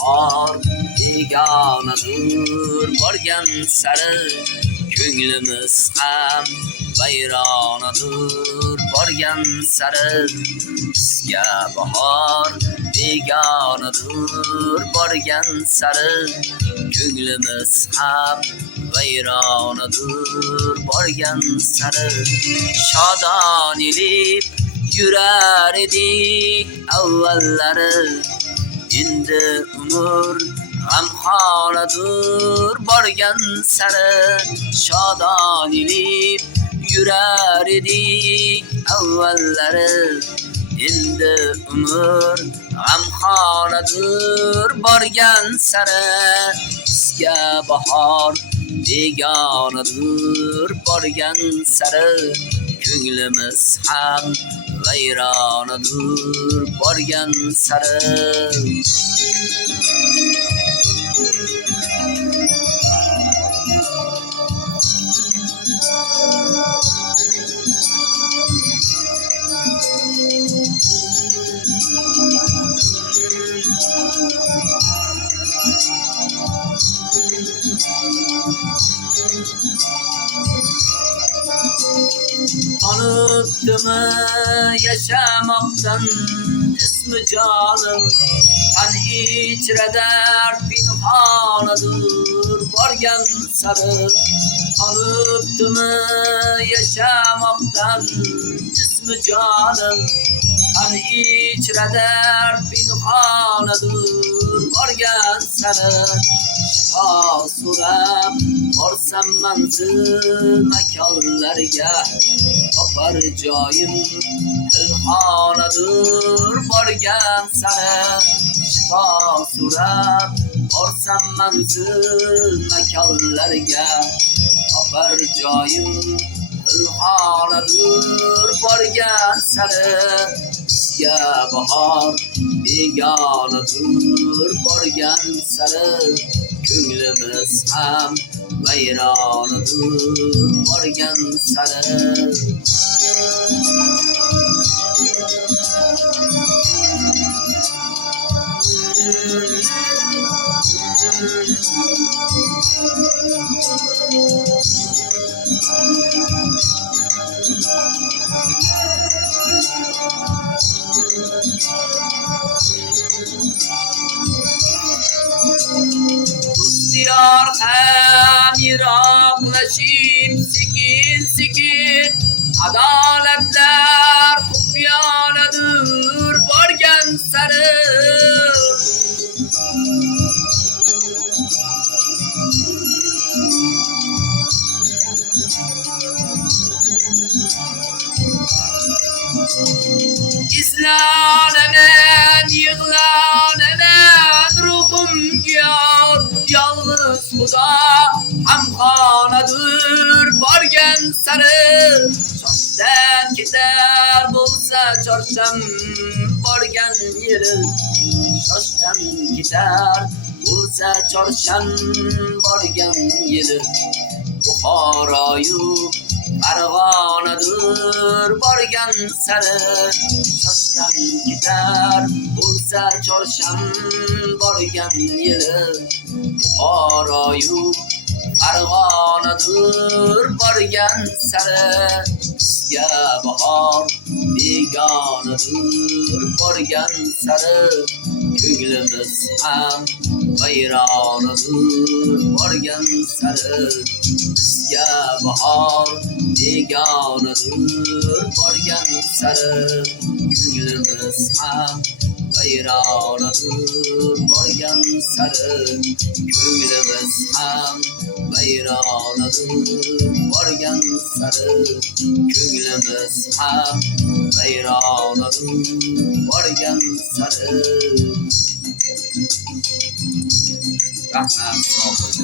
bahor begonadir borgan sari ko'nglimiz ham vayronadir borgan sari bizga bahor begonadir borgan sari ko'nglimiz ham vayronadir borgan sari shodon elib yurar edik avvallari endi umr g'amxonadir borgan sari shodon elib yurar edik avvallari endi umr g'amxonadir borgan sari bizga bahor begonadir borgan sari ko'nglimiz ham vayronadir borgan sari Tanıttımı yaşamaktan ismi canım Kan içre dert pinhanadır borgan sarı Tanıttımı yaşamaktan ismi canım Kan içre dert pinhanadır borgan sarı Şifa so'rab borsam manzil makonlarga topar joyim ilhonadir borgan sari shifo so'rab borsam manzil makonlarga topar joyim ilhonadir borgan sari bizga bahor begonadir borgan sari ko'nglimiz ham vayronadir borgan sari Diyar ham yiroqlashib sekin sekin adolatlar xufiyanadir borgan sari izlanaman yig'lanaman ruhim yor yolg'iz xudo hamxonadir borgan sari shoshdan ketar bo'lsa chorsham borgan yeri shoshdan ketar bo'lsa chorsham borgan yeri Buxoroyu Farg'onadir borgan sari shoshdan ketar bo'lsa chorsham borgan yeri Buxoroyu Farg'onadir borgan sari bizga bahor begonadir borgan sari ko'nglimiz ham vayronadir borgan sari bizga bahor begonadir borgan sari ko'nglimiz ham vayronadir borgan sari ko'nglimiz ham vayronadir borgan sari ko'nglimiz ham vayronadir borgan sari rahmat